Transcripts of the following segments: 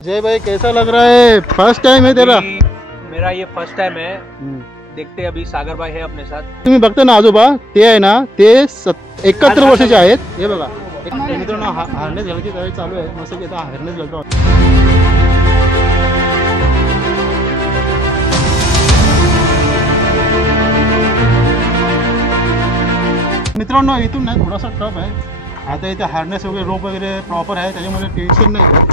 जय भाई, कैसा लग रहा है? फर्स्ट टाइम है तेरा? मेरा ये फर्स्ट टाइम है। देखते अभी सागर भाई है अपने साथ। तुम्ही बघता ना आजोबा, ते आहे ना, ते 71 वर्षाचे आहेत. हे बघा मित्रांनो, हार्नेस घालायची तयारी चालू आहे. मस्त की आता हार्नेस घालतो. मित्रांनो, इथून नाही थोडासा टफ आहे. आता इथे हार्नेस वगैरे रोप वगैरे प्रॉपर आहे, त्याच्यामुळे टेन्शन नाही.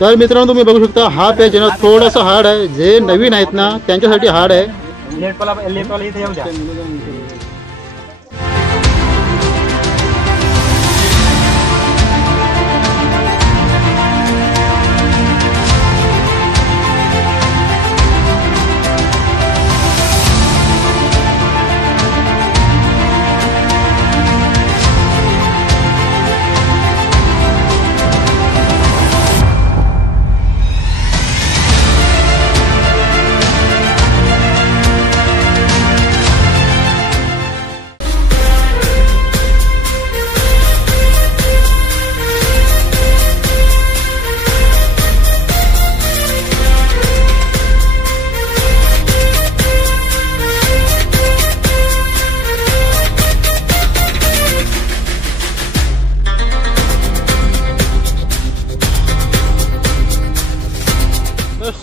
तर मित्रांनो, तुम्ही बघू शकता हा पेज ना थोडासा हार्ड आहे. जे नवीन आहेत ना त्यांच्यासाठी हार्ड आहे.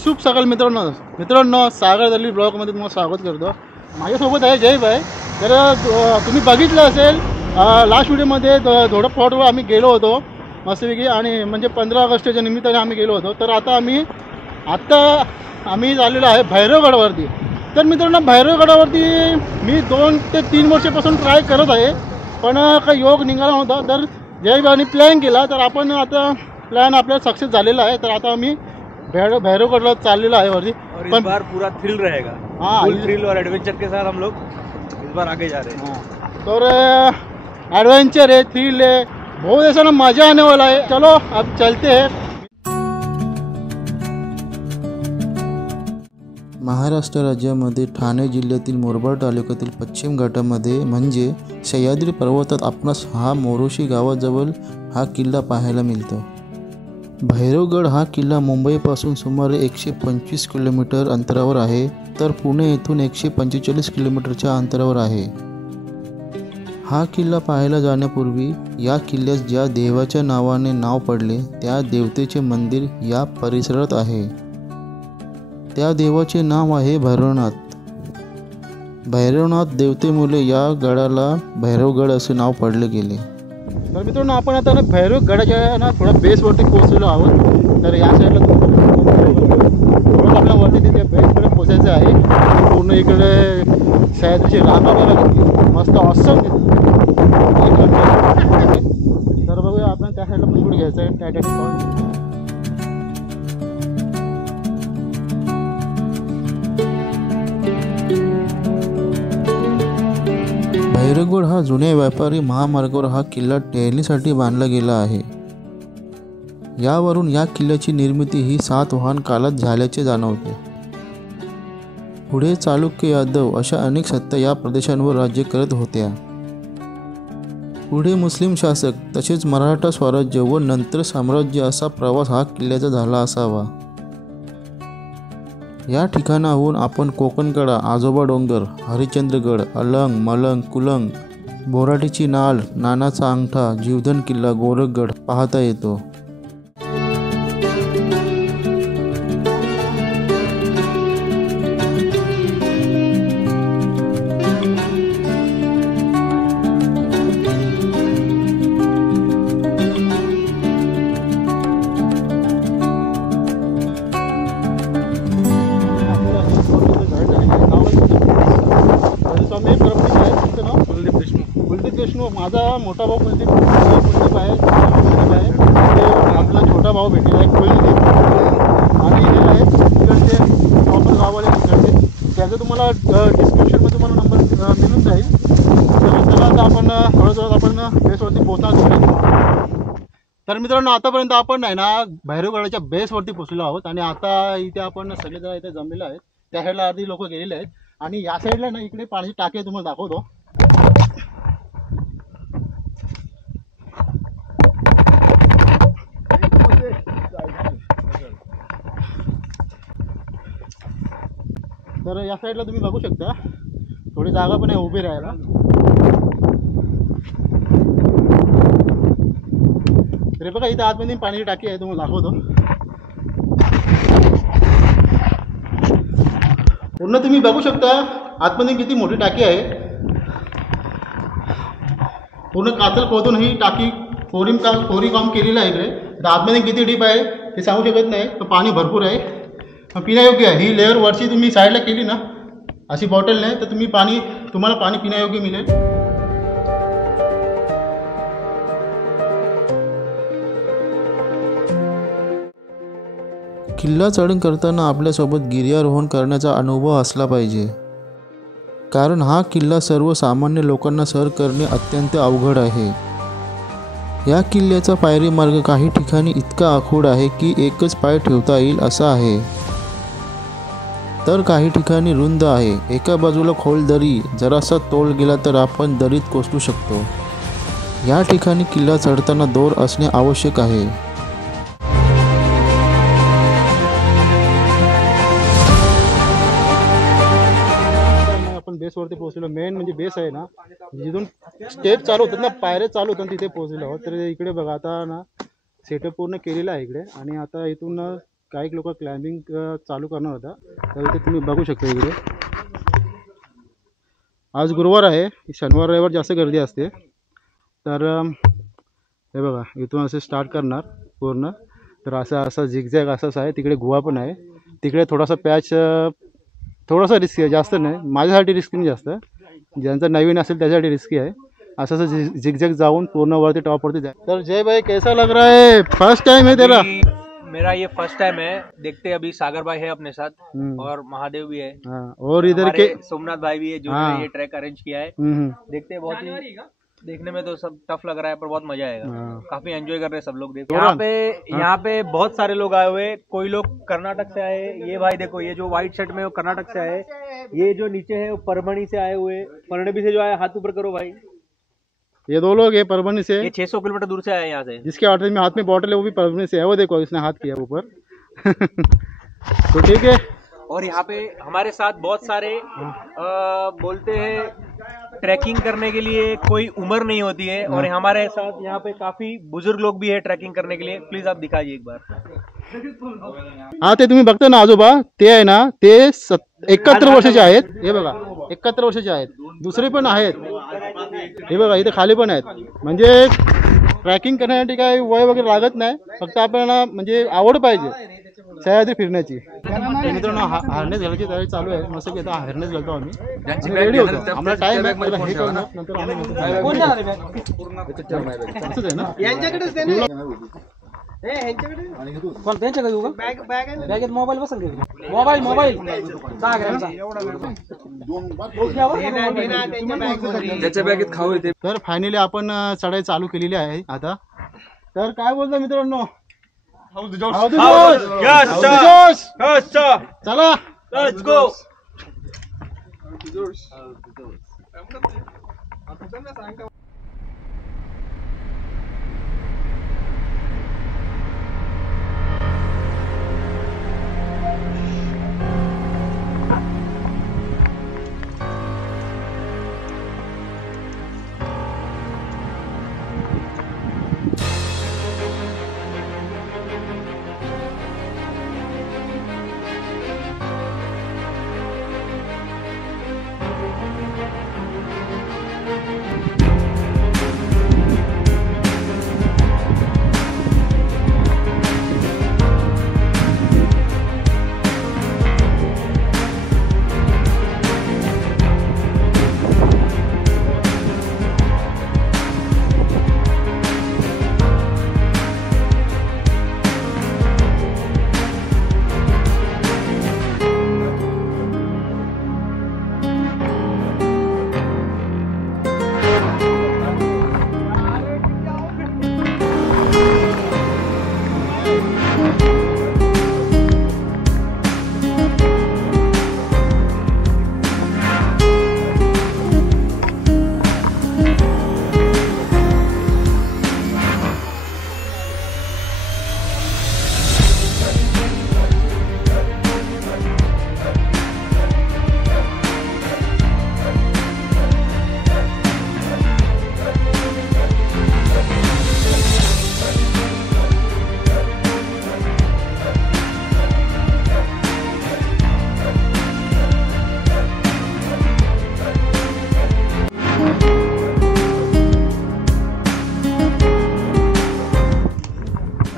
शुभ सकाळ मित्रांनो, सागर दल्ली ब्लॉगमध्ये तुम्हाला स्वागत करतो. माझ्यासोबत आहे जय भाई. तर तुम्ही बघितलं असेल लास्ट व्हिडिओमध्ये थोडं प्लॉटवर आम्ही गेलो होतो मस्तपैकी, आणि म्हणजे 15 ऑगस्टच्या निमित्ताने आम्ही गेलो होतो. तर आता आम्ही झालेलो आहे भैरवगडावरती. तर मित्रांनो, भैरवगडावरती मी 2 ते 3 वर्षापासून ट्राय करत आहे, पण काही योग निघाला नव्हता. तर जय भाईने प्लॅन केला, तर आपण आता प्लॅन आपल्याला सक्सेस झालेला आहे. तर आता आम्ही भैरवगढ़ चाललेला आहे वरती. और इस बार पूरा थ्रिल रहेगा. फुल थ्रिल और एडवेंचर के साथ हम लोग इस बार आगे जा रहे हैं. तो एडवेंचर है, थ्रिल है, बहुत ऐसा ना मजा आने वाला है. चलो अब चलते हैं. महाराष्ट्र राज्यामध्ये ठाणे जिल्ह्यातील मुरबाड तालुक्यातील पश्चिम घाटामध्ये म्हणजे सह्याद्री पर्वतात आपणास हा मोरोशी गावाजवळ हा किल्ला पाहायला मिळतो. भैरवगड हा किल्ला मुंबईपासून सुमारे 125 किलोमीटर अंतरावर आहे, तर पुणे येथून 145 किलोमीटरच्या अंतरावर आहे. हा किल्ला पाहायला जाण्यापूर्वी या किल्ल्यास ज्या देवाच्या नावाने नाव पडले त्या देवतेचे मंदिर या परिसरात आहे. त्या देवाचे नाव आहे भैरवनाथ. भैरवनाथ देवतेमुळे या गडाला भैरवगड असे नाव पडले गेले. तर मित्रांनो, आपण आता ना भैरवगडाच्या ना थोडा बेसवरती पोहोचलेलो आहोत. तर या साईडला थोडं आपल्या वरती तिथे बेसकडे पोचायचं आहे. पूर्ण इकडे सह्याद्रीची रांगा बघा, मस्त ऑसम. तर बघूया आपण त्या साईडला पण शूट घ्यायचं आहे टायटॅनिक पॉईंट. भैरवगड हा जुन्या व्यापारी महामार्गावर हा किल्ला टेहळणीसाठी बांधला गेला आहे. यावरून या किल्ल्याची निर्मिती ही सातवाहन काळात झाल्याचे जाणवते. पुढे चालुक्य, यादव अशा अनेक सत्ता या प्रदेशांवर राज्य करत होत्या. पुढे मुस्लिम शासक, तसेच मराठा स्वराज्य व नंतर साम्राज्य असा प्रवास हा किल्ल्याचा झाला असावा. या ठिकाणाहून आपण कोकणकडा, आजोबा डोंगर, हरिश्चंद्रगड, अलंग, मलंग, कुलंग, बोराटीची नाल, नानाचा अंगठा, जीवधन किल्ला, गोरखगड पाहता येतो. माझा मोठा भाऊ कुलदीप आहे. आपला छोटा भाऊ भेटेल आहे कुलदीप, आणि हे आहे तिकडचे प्रॉपर गाववाले तिकडचे. त्याचं तुम्हाला डिस्क्रिप्शनमध्ये तुम्हाला नंबर मिळून जाईल. तर चला आता आपण थोडं आपण बेसवरती पोहोचणार. तर मित्रांनो, आतापर्यंत आपण आहे ना भैरवगडाच्या बेसवरती पोहोचलेलो आहोत. आणि आता इथे आपण सगळेजण इथे जमलेलो आहेत. त्या साईडला अर्धी लोक गेलेले आहेत, आणि या साईडला ना इकडे पाण्याची टाकी तुम्हाला दाखवतो. तर या साईडला तुम्ही बघू शकता थोडी जागा पण आहे उभी राहायला. तरी बघा इथं आतमध्ये पाण्याची टाकी आहे, तुम्हाला दाखवतो. पूर्ण तुम्ही बघू शकता आतमध्ये किती मोठी टाकी आहे. पूर्ण कातल खोदून ही टाकी कोरी काम केलेलं आहे इकडे. तर आतमध्ये किती डीप आहे ते सांगू शकत नाही, पण पाणी भरपूर आहे, पिण्यायोग्य आहे. ही लेअर वरची तुम्ही साईडला केली ना अशी बॉटल नाही तर तुम्हाला पाणी पिण्यायोग्य मिळेल. किल्ला चढण करताना आपल्यासोबत गिर्यारोहण करण्याचा अनुभव असला पाहिजे, कारण हा किल्ला सर्वसामान्य लोकांना सर करणे अत्यंत अवघड आहे. या किल्ल्याचा पायरी मार्ग काही ठिकाणी इतका आखूड आहे की एकच पाय ठेवता येईल असा आहे, तर काही ठिकाणी रुंद आहे. एका बाजूला खोल दरी, जरासा तोल गेला तर आपण दरीत कोसळू शकतो. या ठिकाणी किल्ला चढताना दोर असणे आवश्यक आहे. बेसवरती पोहोचलो. मेन म्हणजे बेस आहे ना, जिथून स्टेप चालू होतात ना, पायऱ्या चालू होतात तिथे पोहोचलेलो आहोत. तर इकडे बघा आता ना सेटअप पूर्ण केलेला आहे इकडे, आणि आता इथून काही लोक क्लाइम्बिंग चालू करणार होता. तर इथे तुम्ही बघू शकता इकडे आज गुरुवार आहे, शनिवार रविवार जास्त गर्दी असते. तर हे बघा इथून असे स्टार्ट करणार पूर्ण. तर असा झिगझॅग असंच आहे. तिकडे गुहा पण आहे, तिकडे थोडासा पॅच थोडासा रिस्की आहे, जास्त नाही. माझ्यासाठी रिस्की नाही जास्त, ज्यांचं नवीन असेल त्याच्यासाठी रिस्की आहे. असं झिगझॅग जाऊन पूर्ण वरती टॉपवरती जाए. तर जय भाई कैसा लग रहा है? फर्स्ट टाइम है तेरा? मेरा ये फर्स्ट टाइम है. देखते अभी सागर भाई है अपने साथ और महादेव भी है. और इधर के सोमनाथ भाई भी है जो ये ट्रैक अरेंज किया है. देखते हैं, बहुत ही देखने में तो सब टफ लग रहा है पर बहुत मजा आएगा. काफी एंजॉय कर रहे हैं सब लोग. देखो यहाँ पे बहुत सारे लोग आए हुए. कोई लोग कर्नाटक से आए. ये भाई देखो, ये जो व्हाइट शर्ट में वो कर्नाटक से आए. ये जो नीचे है वो परभणी से आए हुए. परभणी से जो आए हाथ ऊपर करो भाई. ये दो लोग है परभणी से. ये 600 किलोमीटर दूर से आए यहाँ से. जिसके हाथ में बॉटल है वो भी परभणी से है. वो देखो इसने हाथ किया ऊपर. तो ठीक है. और यहाँ पे हमारे साथ बहुत सारे बोलते हैं ट्रैकिंग करने के लिए कोई उम्र नहीं होती है. और हमारे साथ यहाँ पे काफी बुजुर्ग लोग भी है ट्रैकिंग करने के लिए. प्लीज आप दिखाइए एक बार. हा ते तुम्ही बघता ना आजोबा, ते आहे ना ते 71 वर्षाचे आहेत. हे बघा 71 वर्षाचे आहेत. दुसरे पण आहेत, हे बघा इथे खाली पण आहेत. म्हणजे ट्रॅकिंग करण्यासाठी काही वय वगैरे लागत नाही, फक्त आपल्याला म्हणजे आवड पाहिजे सह्याद्री फिरण्याची. मित्रांनो हार्नेस घालायची तयारी चालू आहे. मस्त की आता हार्नेस घालतो आम्ही. रेडी होतो, आम्हाला टाइम आहे. हे करू नंतर आम्ही असंच आहे ना. बॅगेत मोबाईल बसेल. मोबाईल ज्याच्या बॅगेत खाऊ येते. तर फायनली आपण चढाई चालू केलेली आहे आता. तर काय बोलतो मित्रांनो, चला लेट्स गो.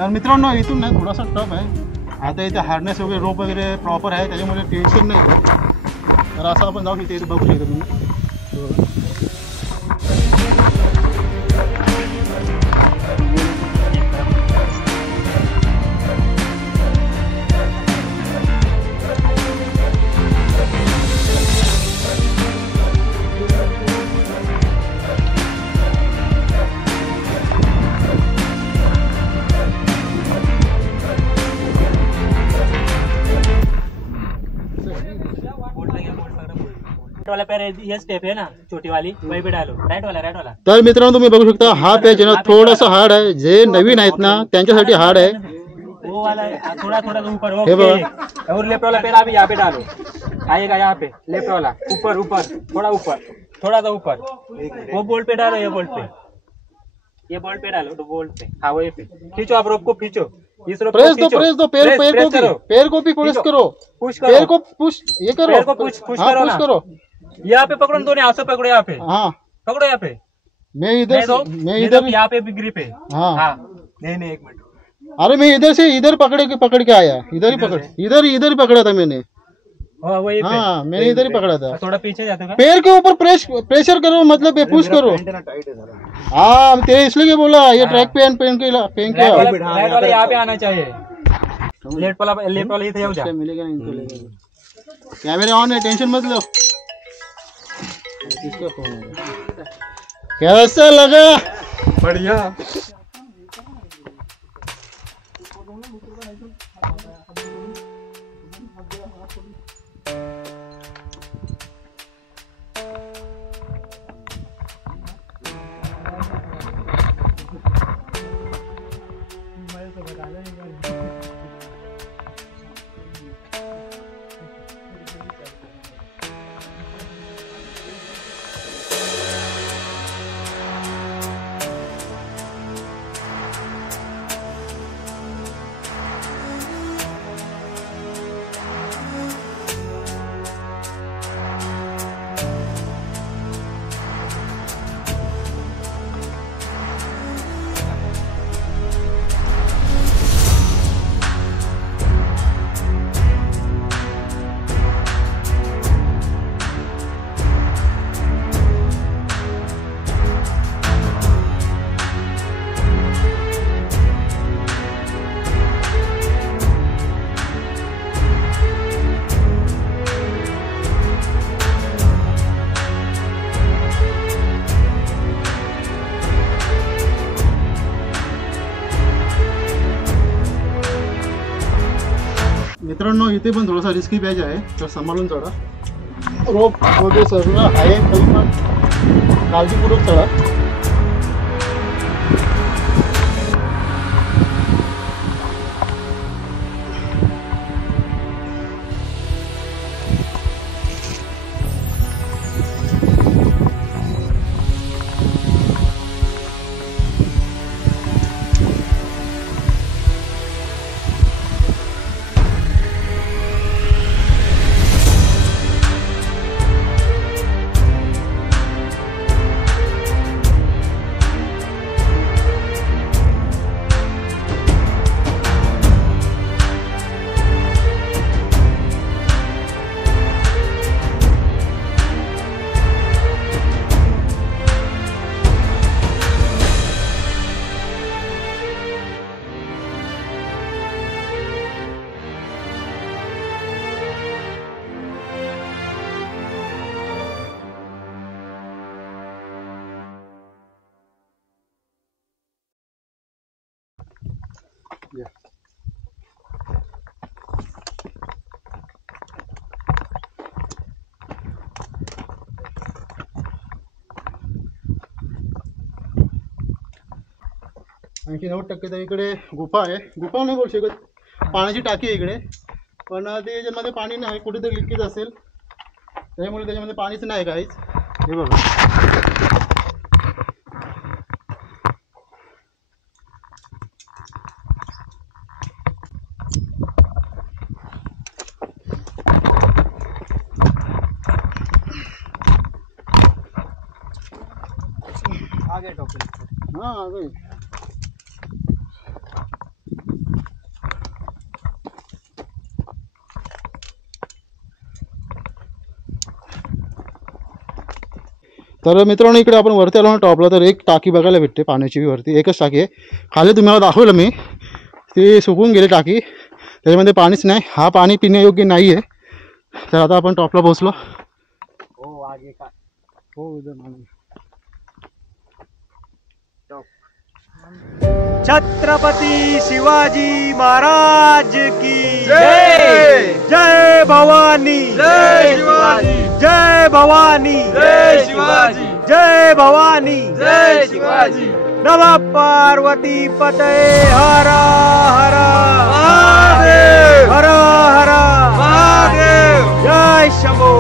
तर मित्रांनो इथून ना थोडासा टफ आहे. आता इथे हार्नेस वगैरे रोप वगैरे प्रॉपर आहे त्याच्यामुळे टेन्शन नाही आहे. तर असं आपण जाऊ शकतो. इथे बघू शकता तुम्ही. वाला पैर ये स्टेप है ना छोटी वाली वहीं पे डालो. राइट वाला. तर मित्रांनो तुम्ही बघू शकता हा पेज ना थोडासा हार्ड आहे. जे नवीन आहेत ना त्यांच्यासाठी हार्ड आहे. वो वाला थोड़ा ऊपर. ओके. और लेफ्ट वाला पैर अभी यहाँ पे डालो. आएगा यहाँ पे लेफ्ट वाला ऊपर थोड़ा सा ऊपर. वो बोल्ट पे डालो. ये बोल्ट पे डालो. तो बोल्ट पे हाँ वही पे खींचो. आप रोप को खींचो. इस रोप प्रेस दो पैर को भी प्रेस करो. पुश पैर को पुश ये करो. पैर को पुश करो ना. करो. यहाँ पे पकड़ो. दोनों हाथ से पकड़ो. यहाँ पे हाँ पकड़ो. यहाँ पे मैं इधर यहाँ पे भी ग्रिप है. हाँ नहीं 1 मिनट. अरे मैं इधर से इधर पकड़ के आया. इधर ही पकड़ा था मैंने. वही पे. हाँ मैंने इधर ही पकड़ा था. थोड़ा पीछे जाते हो. पैर के ऊपर प्रेशर करो. मतलब पुश करो. हाँ ते इसलिए बोला ये ट्रैक पेन के राइट वाला यहाँ पे आना चाहिए. लेफ्ट वाला इधर हो जा. मिलेगा नहीं इनको लेगा. कैमरा ऑन है टेंशन मत लो. किसका फोन है? कैसा लगा? बढ़िया. मित्रांनो इथे पण थोडासा रिस्की पॅच आहे तर सांभाळून चढा. रोप वगैरे सगळं आहे तरी पण काळजीपूर्वक चढा. आणखी 90% तर इकडे गुफा आहे. गुफा नाही बोलू शकत, पाण्याची टाकी आहे इकडे. पण ते याच्यामध्ये पाणी नाही, कुठेतरी लिकेज असेल त्यामुळे त्याच्यामध्ये पाणीच नाही काहीच. हे बघा आ गए टोकन. हाँ आ गए. तर मित्रांनो इकडे आपण वरती आलो ना टॉपला, तर एक टाकी बघायला भेटते पाण्याची. वरती एकच टाकी आहे. खाली तुम्हाला दाखवलं मी, ती सुकून गेली टाकी, त्याच्यामध्ये पाणीच नाही. हा पाणी पिण्यायोग्य नाही आहे. तर आता आपण टॉपला पोहोचलो. हो आगे का हो इधर छत्रपती शिवाजी महाराज की जय. जय भवानी, जय शिवाजी, जय भवानी, जय शिवाजी, जय भवानी, जय शिवाजी. नमः पार्वती पते हर हर महादेव, हर हर महादेव, जय शंभो.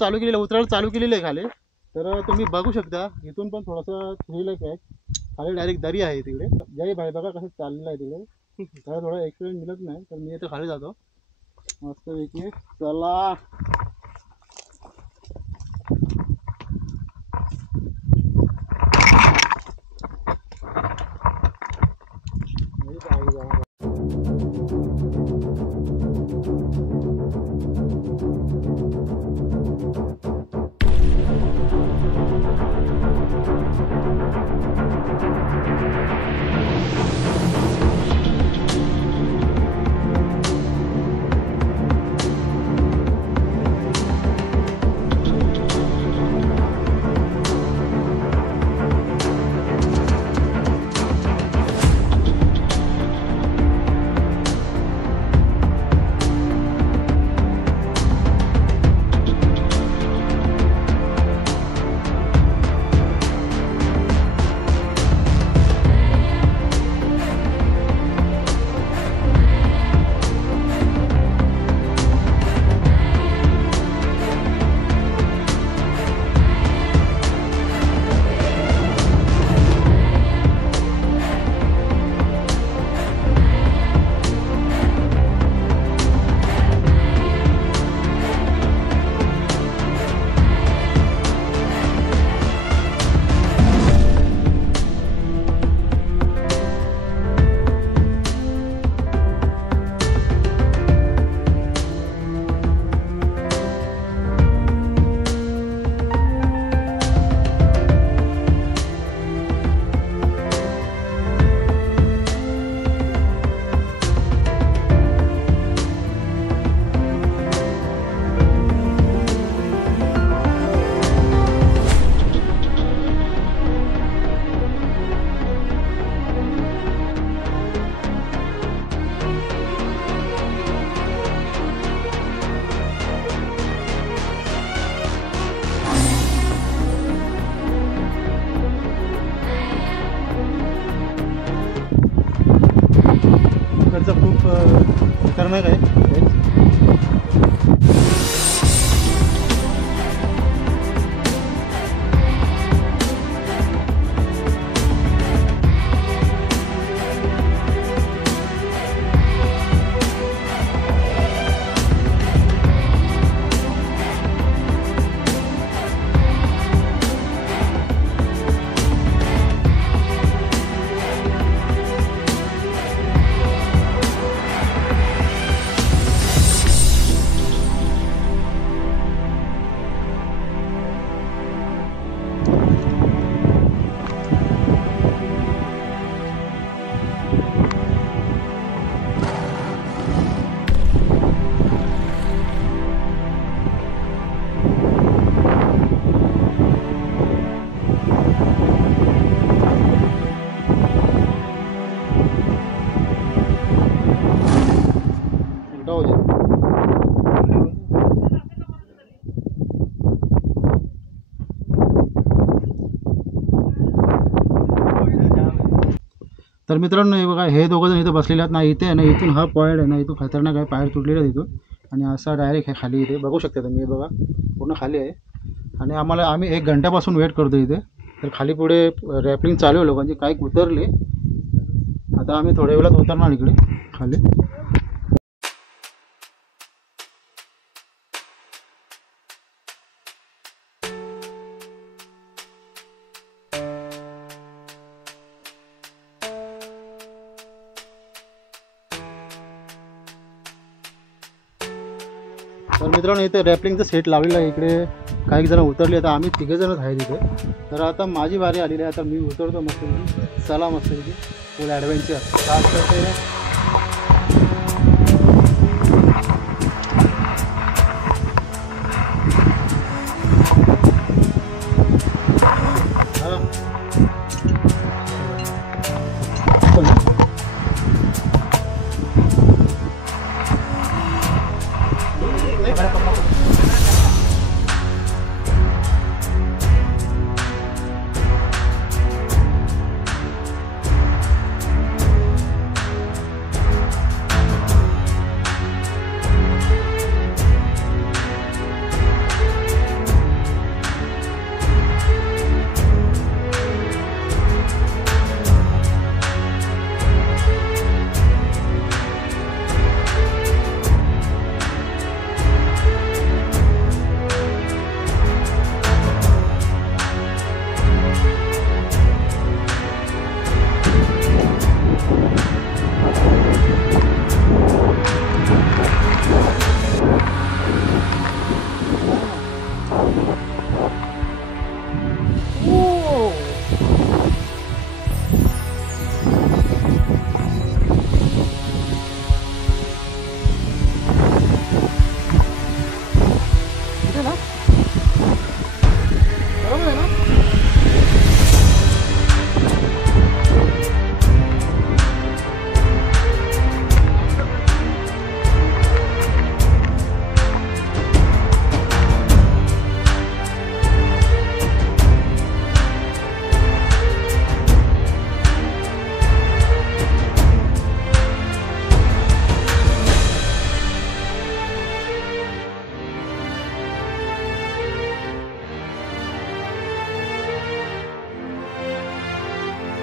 चालू केलेलं उतरायला चालू केलेलं आहे खाली. तर तुम्ही बघू शकता इथून पण थोडंसं थ्रिलच आहे. खाली डायरेक्ट दरी आहे तिकडे. जय भाई बघा कसं चाललेलं आहे तिकडे. त्याला थोडा एक्सपिरियन्स मिळत नाही, तर मी इथं खाली जातो मस्तपैकी. चला खतरनाक आहे. तर मित्रांनो हे बघा, हे दोघं जण इथं बसलेले आहेत ना, इथे आहे ना, इथून हा पॉईंट आहे ना, इथून खतरनाक आहे, पायर तुटलेला आहे इथून आणि असा डायरेक्ट हे खाली इथे बघू शकता तुम्ही, हे बघा पूर्ण खाली आहे आणि आम्ही 1 घंट्यापासून वेट करतो इथे. तर खाली पुढे रॅपलिंग चालू आहे लोकांची, काही उतरले, आता आम्ही थोड्या वेळात उतरणार इकडे खाली. तर मित्रांनो इथे रॅपलिंगचं सेट लावलेलं आहे, इकडे काही जण उतरले, आता आम्ही 3 जणच आहे तिथे. तर आता माझी बारी आलेली आहे, आता मी उतरतो मस्त. चला मस्त इथे फुल ॲडव्हेंचर स्टार्ट करते.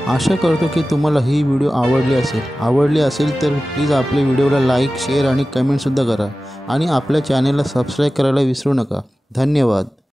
आशा करतो की तुम्हाला ही व्हिडिओ आवडली असेल तर प्लीज आपल्या व्हिडिओला लाईक, शेअर आणि कमेंटसुद्धा करा आणि आपल्या चॅनलला सबस्क्राईब करायला विसरू नका. धन्यवाद.